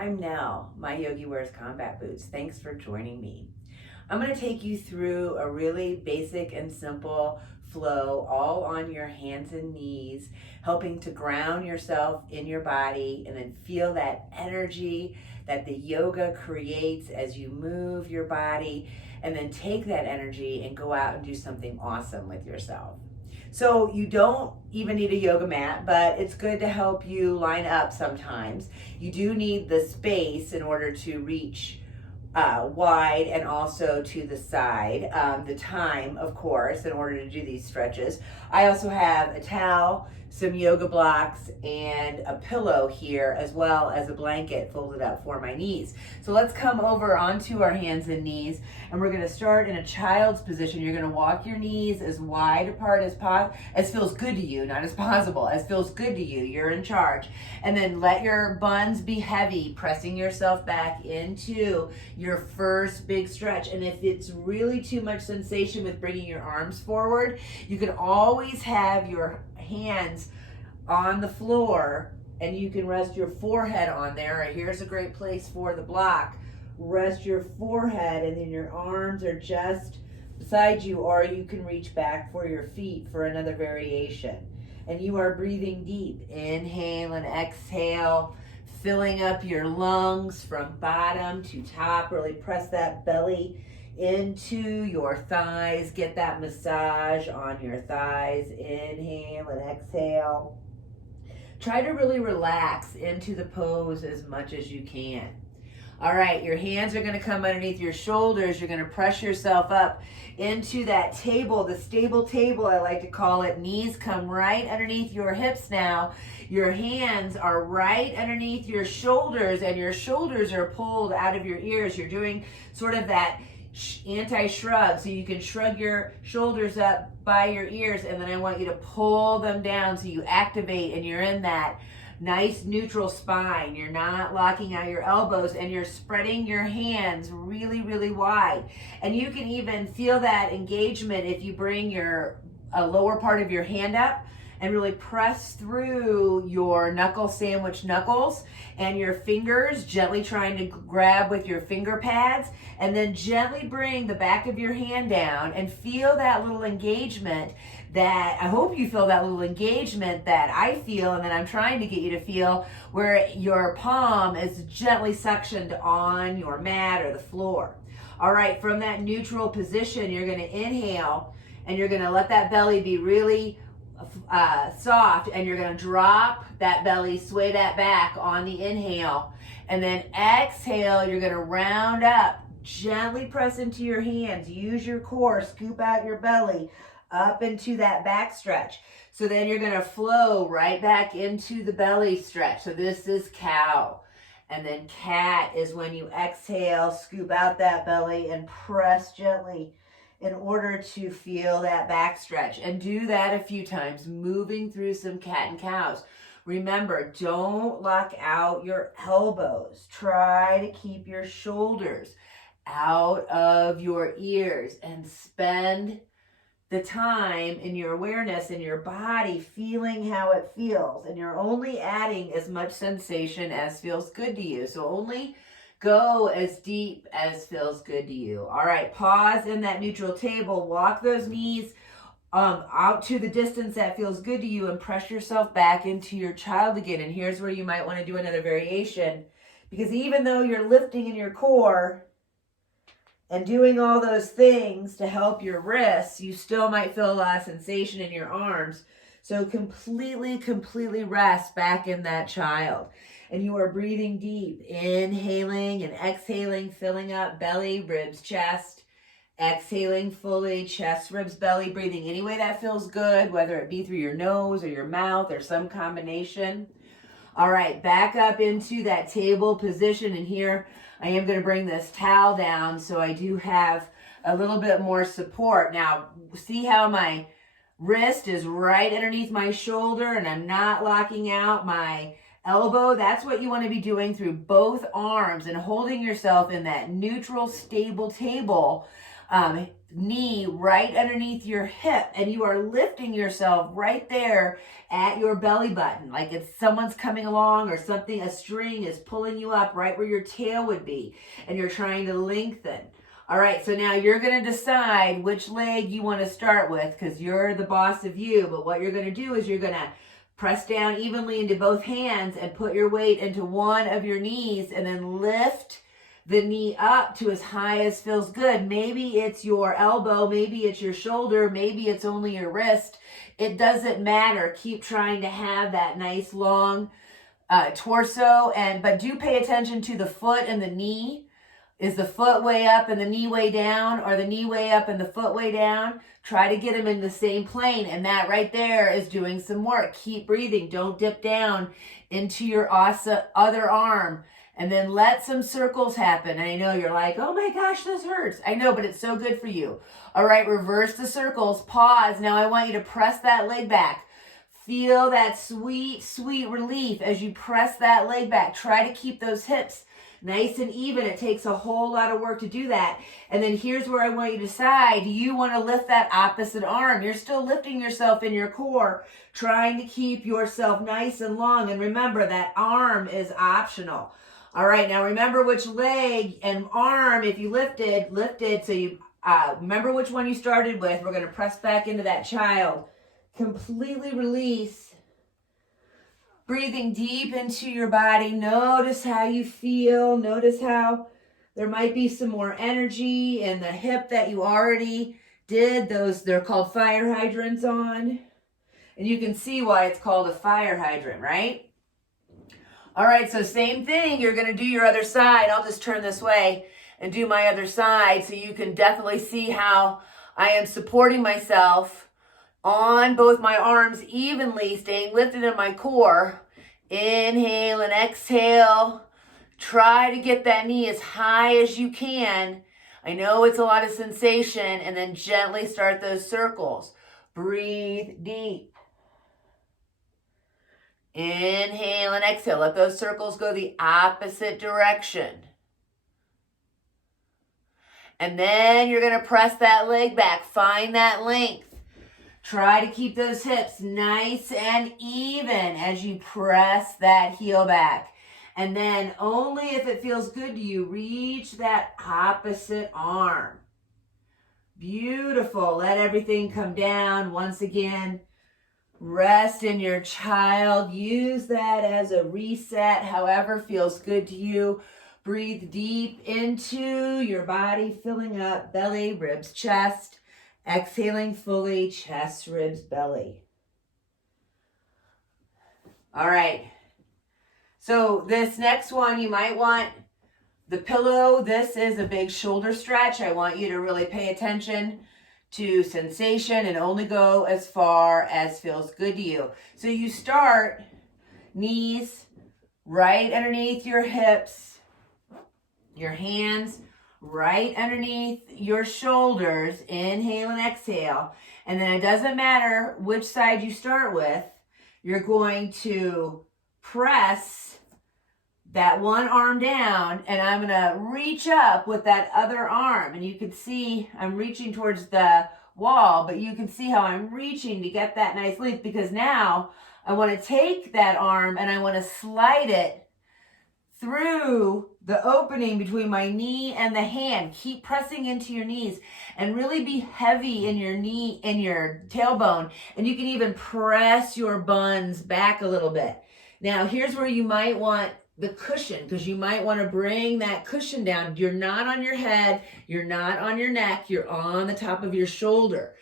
I'm Nell. My yogi wears combat boots. Thanks for joining me. I'm going to take you through a really basic and simple flow all on your hands and knees, helping to ground yourself in your body and then feel that energy that the yoga creates as you move your body, and then take that energy and go out and do something awesome with yourself. So you don't even need a yoga mat, but it's good to help you line up sometimes. You do need the space in order to reach wide and also to the side. The time, of course, in order to do these stretches. I also have a towel, some yoga blocks, and a pillow here, as well as a blanket folded up for my knees. So let's come over onto our hands and knees, and we're going to start in a child's position. You're going to walk your knees as wide apart as feels good to you, not as possible, as feels good to you. You're in charge. And then let your buns be heavy, pressing yourself back into your first big stretch. And if it's really too much sensation with bringing your arms forward, you can always have your hands on the floor and you can rest your forehead on there. Here's a great place for the block. Rest your forehead and then your arms are just beside you, or you can reach back for your feet for another variation. And you are breathing deep. Inhale and exhale, filling up your lungs from bottom to top. Really press that belly into your thighs. Get that massage on your thighs. Inhale and exhale. Try to really relax into the pose as much as you can. All right, your hands are going to come underneath your shoulders. You're going to press yourself up into that table, the stable table, I like to call it. Knees come right underneath your hips now. Your hands are right underneath your shoulders, and your shoulders are pulled out of your ears. You're doing sort of that anti-shrug, so you can shrug your shoulders up by your ears, and then I want you to pull them down so you activate and you're in that nice neutral spine. You're not locking out your elbows, and you're spreading your hands really, really wide. And you can even feel that engagement if you bring your lower part of your hand up and really press through your knuckle sandwich knuckles and your fingers, gently trying to grab with your finger pads, and then gently bring the back of your hand down and feel that little engagement that I hope you feel, that little engagement that I feel and that I'm trying to get you to feel, where your palm is gently suctioned on your mat or the floor. All right, from that neutral position, you're gonna inhale and you're gonna let that belly be really soft, and you're going to drop that belly, sway that back on the inhale, and then exhale, you're going to round up, gently press into your hands, use your core, scoop out your belly up into that back stretch. So then you're going to flow right back into the belly stretch. So this is cow. And then cat is when you exhale, scoop out that belly and press gently in order to feel that back stretch. And do that a few times, moving through some cat and cows. Remember, don't lock out your elbows. Try to keep your shoulders out of your ears and spend the time in your awareness in your body, feeling how it feels. And you're only adding as much sensation as feels good to you. So only go as deep as feels good to you. All right, pause in that neutral table. Walk those knees out to the distance that feels good to you, and press yourself back into your child again. And here's where you might want to do another variation, because even though you're lifting in your core and doing all those things to help your wrists, you still might feel a lot of sensation in your arms. So completely rest back in that child. And you are breathing deep, inhaling and exhaling, filling up belly, ribs, chest, exhaling fully, chest, ribs, belly, breathing any way that feels good, whether it be through your nose or your mouth or some combination. All right, back up into that table position, and here I am going to bring this towel down so I do have a little bit more support. Now, see how my wrist is right underneath my shoulder and I'm not locking out my elbow? That's what you want to be doing through both arms and holding yourself in that neutral, stable table knee right underneath your hip, and you are lifting yourself right there at your belly button, like it's someone's coming along or something, a string is pulling you up right where your tail would be, and you're trying to lengthen. All right, so now you're going to decide which leg you want to start with, because you're the boss of you. But what you're going to do is you're going to press down evenly into both hands and put your weight into one of your knees, and then lift the knee up to as high as feels good. Maybe it's your elbow, maybe it's your shoulder, maybe it's only your wrist. It doesn't matter. Keep trying to have that nice long torso, but do pay attention to the foot and the knee. Is the foot way up and the knee way down, or the knee way up and the foot way down? Try to get them in the same plane, and that right there is doing some work. Keep breathing. Don't dip down into your other arm, and then let some circles happen. And I know you're like, oh my gosh, this hurts. I know, but it's so good for you. All right, reverse the circles. Pause. Now I want you to press that leg back. Feel that sweet, sweet relief as you press that leg back. Try to keep those hips nice and even. It takes a whole lot of work to do that. And then here's where I want you to decide. Do you want to lift that opposite arm? You're still lifting yourself in your core, trying to keep yourself nice and long. And remember, that arm is optional. All right, now remember which leg and arm, if you lifted. So you remember which one you started with. We're going to press back into that child. Completely release. Breathing deep into your body. Notice how you feel. Notice how there might be some more energy in the hip that you already did. They're called fire hydrants on. And you can see why it's called a fire hydrant, right? All right, so same thing. You're going to do your other side. I'll just turn this way and do my other side so you can definitely see how I am supporting myself on both my arms evenly, staying lifted in my core. Inhale and exhale. Try to get that knee as high as you can. I know it's a lot of sensation, and then gently start those circles. Breathe deep. Inhale and exhale. Let those circles go the opposite direction. And then you're going to press that leg back. Find that length. Try to keep those hips nice and even as you press that heel back. And then only if it feels good to you, reach that opposite arm. Beautiful. Let everything come down. Once again, rest in your child. Use that as a reset, however feels good to you. Breathe deep into your body, filling up belly, ribs, chest. Exhaling fully, chest, ribs, belly. All right. So this next one, you might want the pillow. This is a big shoulder stretch. I want you to really pay attention to sensation and only go as far as feels good to you. So you start knees right underneath your hips, your hands right underneath your shoulders. Inhale and exhale. And then it doesn't matter which side you start with. You're going to press that one arm down, and I'm going to reach up with that other arm. And you can see I'm reaching towards the wall, but you can see how I'm reaching to get that nice length, because now I want to take that arm and I want to slide it through the opening between my knee and the hand. Keep pressing into your knees and really be heavy in your knee and your tailbone. And you can even press your buns back a little bit. Now, here's where you might want the cushion, because you might want to bring that cushion down. You're not on your head. You're not on your neck. You're on the top of your shoulder.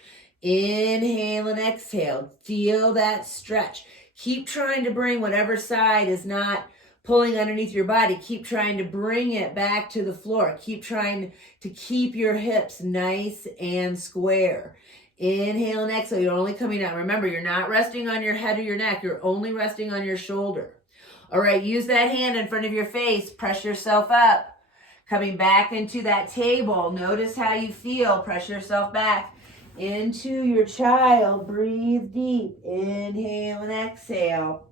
Inhale and exhale. Feel that stretch. Keep trying to bring whatever side is not pulling underneath your body. Keep trying to bring it back to the floor. Keep trying to keep your hips nice and square. Inhale and exhale. You're only coming out. Remember, you're not resting on your head or your neck. You're only resting on your shoulder. All right, use that hand in front of your face. Press yourself up. Coming back into that table. Notice how you feel. Press yourself back into your child. Breathe deep. Inhale and exhale.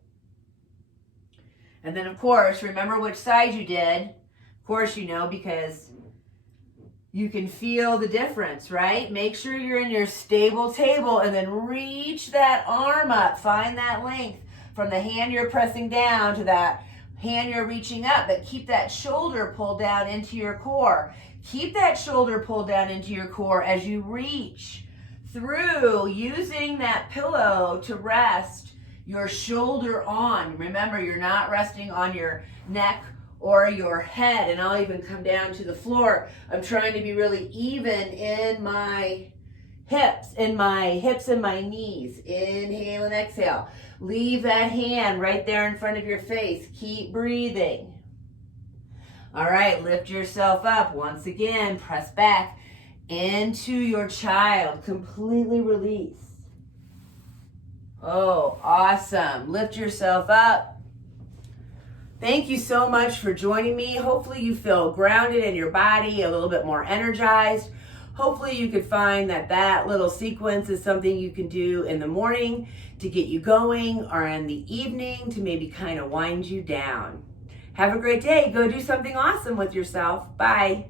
And then, of course, remember which side you did. Of course, you know, because You can feel the difference, right? Make sure you're in your stable table and then reach that arm up. Find that length from the hand you're pressing down to that hand you're reaching up, but keep that shoulder pulled down into your core. Keep that shoulder pulled down into your core as you reach through, using that pillow to rest your shoulder on. Remember, you're not resting on your neck or your head, and I'll even come down to the floor. I'm trying to be really even in my hips and my knees. Inhale and exhale. Leave that hand right there in front of your face. Keep breathing. All right, lift yourself up. Once again, press back into your child. Completely release. Oh, awesome. Lift yourself up. Thank you so much for joining me. Hopefully you feel grounded in your body, a little bit more energized. Hopefully you could find that little sequence is something you can do in the morning to get you going, or in the evening to maybe kind of wind you down. Have a great day. Go do something awesome with yourself. Bye.